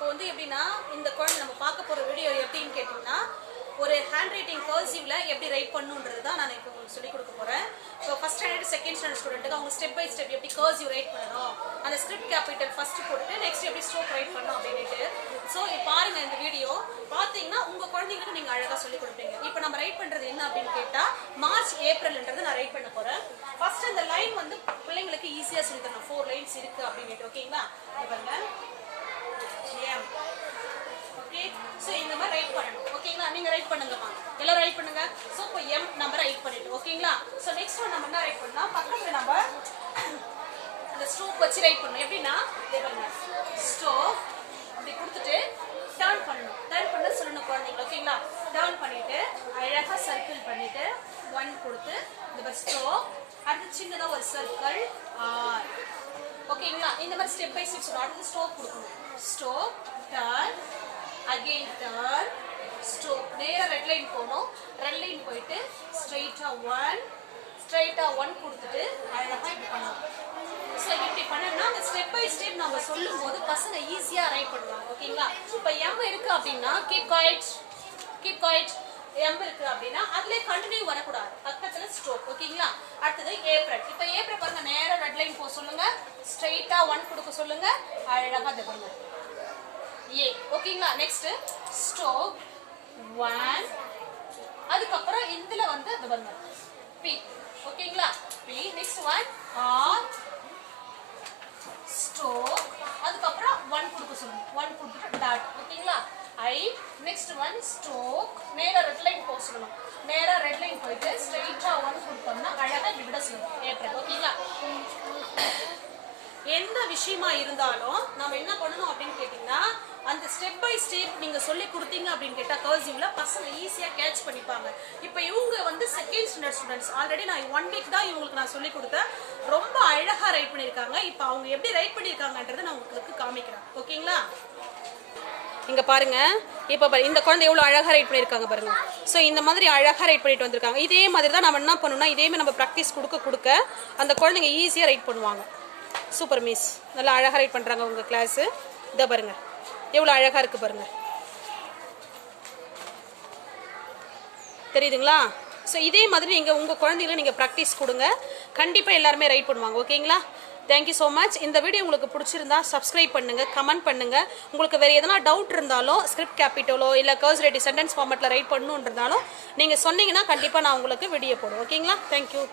இப்போ வந்து எப்படின்னா இந்த குழந்தை நம்ம பார்க்க போகிற வீடியோ எப்படின்னு கேட்டிங்கன்னா ஒரு ஹேண்ட் ரைட்டிங் கர்சிவ்ல எப்படி ரைட் பண்ணுன்றது தான் நான் இப்போ உங்களுக்கு சொல்லிக் கொடுக்க போகிறேன் இப்போ ஃபஸ்ட் ஸ்டாண்டர்ட் செகண்ட் ஸ்டாண்டர்ட் ஸ்டூடெண்ட்டுக்கு அவங்க ஸ்டெப் பை ஸ்டெப் எப்படி கர்சிவ் ரைட் பண்ணணும் அந்த ஸ்கிரிப்ட் கேபிட்டல் ஃபர்ஸ்ட் போட்டுட்டு நெக்ஸ்ட் எப்படி ஸ்ட்ரோக் ரைட் பண்ணணும் அப்படின்ட்டு ஸோ பாருங்கள் இந்த வீடியோ பார்த்தீங்கன்னா உங்கள் குழந்தைங்களுக்கு நீங்கள் அழகாக சொல்லிக் கொடுப்பீங்க. இப்போ நம்ம ரைட் பண்ணுறது என்ன அப்படின்னு கேட்டால் மார்ச் ஏப்ரல்ன்றது நான் ரைட் பண்ண போகிறேன் ஃபஸ்ட் அந்த லைன் வந்து பிள்ளைங்களுக்கு ஈஸியாக சொல்லி தரணும். ஃபோர் லைன்ஸ் இருக்குது அப்படின்ட்டு ஓகேங்களா இங்க பாருங்க ஓகே ஸோ இந்த மாதிரி ரைட் பண்ணணும். ஓகேங்களா நீங்கள் ரைட் பண்ணுங்கம்மா எல்லாம் ரைட் பண்ணுங்க. ஸோ இப்போ எம் நம்ம ரைட் பண்ணிட்டு ஓகேங்களா ஸோ நெக்ஸ்ட் ஒன் நம்ம என்ன ரைட் பண்ணலாம் பக்கத்தில் நம்ம அந்த ஸ்ட்ரோக் வச்சு ரைட் பண்ணணும். எப்படின்னா இதே பாருங்க. ஸ்ட்ரோக் இப்படி கொடுத்துட்டு டேர்ன் பண்ணணும். டேர்ன் பண்ண சொல்லணும் குழந்தைங்க ஓகேங்களா டேர்ன் பண்ணிட்டு அழகாக சர்க்கிள் பண்ணிட்டு ஒன் கொடுத்து இந்த ஸ்டோவ் ஸ்ட்ரோக் அடுத்து சின்னதா ஒரு சர்க்கிள் ஆர் ஓகேங்களா இந்த மாதிரி ஸ்டெப் பை ஸ்டெப் சொல்லணும் அடுத்து ஸ்டோக் கொடுக்கணும். Stroke turn again turn stroke நேராக ரெட் லைன் போகணும். ரெட் லைன் போயிட்டு ஸ்ட்ரைட்டாக ஒன் ஸ்ட்ரைட்டாக ஒன் கொடுத்துட்டு அழகாக இப்படி பண்ணலாம். ஸோ இப்படி பண்ணோம்னா அந்த ஸ்டெப் பை ஸ்டெப் நம்ம சொல்லும்போது பசங்க ஈஸியாக ரைட் பண்ணுவாங்க. ஓகேங்களா இப்போ எம் இருக்குது அப்படின்னா keep guide keep guide M இருக்குது அப்படின்னா அதிலே கண்டினியூ வரக்கூடாது ஓகேங்களா அடுத்தது ஏப்ரல். இப்போ ஏப்ரல் பாருங்க நேராக ரெட் லைன் போக சொல்லுங்க. ஸ்ட்ரைட்டா ஒன் கொடுக்க சொல்லுங்க. அழகா இது பண்ணுங்க ஏ ஓகேங்களா நெக்ஸ்ட் ஸ்டோக் ஒன் அதுக்கப்புறம் இதுல வந்து அது பாருங்க. பி ஓகேங்களா B next one R stroke அதுக்கப்புறம் ஒன் கொடுக்க சொல்லுங்க. ஒன் கொடுத்துட்டு டாட் ஓகேங்களா ஐ நெக்ஸ்ட் ஒன் ஸ்ட்ரோக் நேராக ரெட் லைன் போக சொல்லணும். நேராக ரெட் லைன் போயிட்டு ஸ்ட்ரெயிட்டாக ஒன் கொடுத்தோம்னா அழகா இப்படி விட சொல்லணும். ஏப்ரல் ஓகேங்களா எந்த விஷயமா இருந்தாலும் நம்ம என்ன பண்ணணும் அப்படின்னு கேட்டிங்கன்னா அந்த ஸ்டெப் பை ஸ்டெப் நீங்க சொல்லி கொடுத்தீங்க அப்படின்னு கேட்டா கர்சிவ்ல பசங்க ஈஸியா கேட்ச் பண்ணிப்பாங்க. இப்போ இவங்க வந்து செகண்ட் ஸ்டாண்டர்ட் ஸ்டூடெண்ட்ஸ் ஆல்ரெடி நான் ஒன் வீக் தான் இவங்களுக்கு நான் சொல்லி கொடுத்தேன். ரொம்ப அழகா ரைட் பண்ணியிருக்காங்க. இப்போ அவங்க எப்படி ரைட் பண்ணியிருக்காங்கன்றதை நான் உங்களுக்கு காமிக்கிறேன். ஓகேங்களா இங்கே பாருங்க. இப்போ இந்த குழந்தை எவ்வளோ அழகாக ரைட் பண்ணியிருக்காங்க பாருங்க. ஸோ இந்த மாதிரி அழகாக ரைட் பண்ணிட்டு வந்திருக்காங்க. இதே மாதிரி தான் நம்ம என்ன பண்ணணும்னா இதே மாதிரி நம்ம ப்ராக்டிஸ் கொடுக்க கொடுக்க அந்த குழந்தைங்க ஈஸியாக ரைட் பண்ணுவாங்க. சூப்பர் மிஸ் நல்லா அழகாக ரைட் பண்ணுறாங்க உங்கள் கிளாஸு இதை பாருங்க. எவ்வளோ அழகாக இருக்குது பாருங்க. தெரியுதுங்களா? ஸோ இதே மாதிரி நீங்கள் உங்கள் குழந்தைகளை நீங்கள் ப்ராக்டிஸ் கொடுங்க. கண்டிப்பாக எல்லாருமே ரைட் பண்ணுவாங்க. ஓகேங்களா தேங்க்யூ ஸோ மச் இந்த வீடியோ உங்களுக்கு பிடிச்சிருந்தா சப்ஸ்கிரைப் பண்ணுங்க கமெண்ட் பண்ணுங்கள் உங்களுக்கு வேறு எதனா டவுட் இருந்தாலும் ஸ்கிரிப்ட் கேபிட்டலோ இல்லை கர்ஸ் ரெடி சென்டென்ஸ் ஃபார்மெட்டில் ரைட் பண்ணணுன்றதாலும் நீங்கள் சொன்னீங்கன்னா கண்டிப்பாக நான் உங்களுக்கு வீடியோ போடுவோம் ஓகேங்களா தேங்க்யூ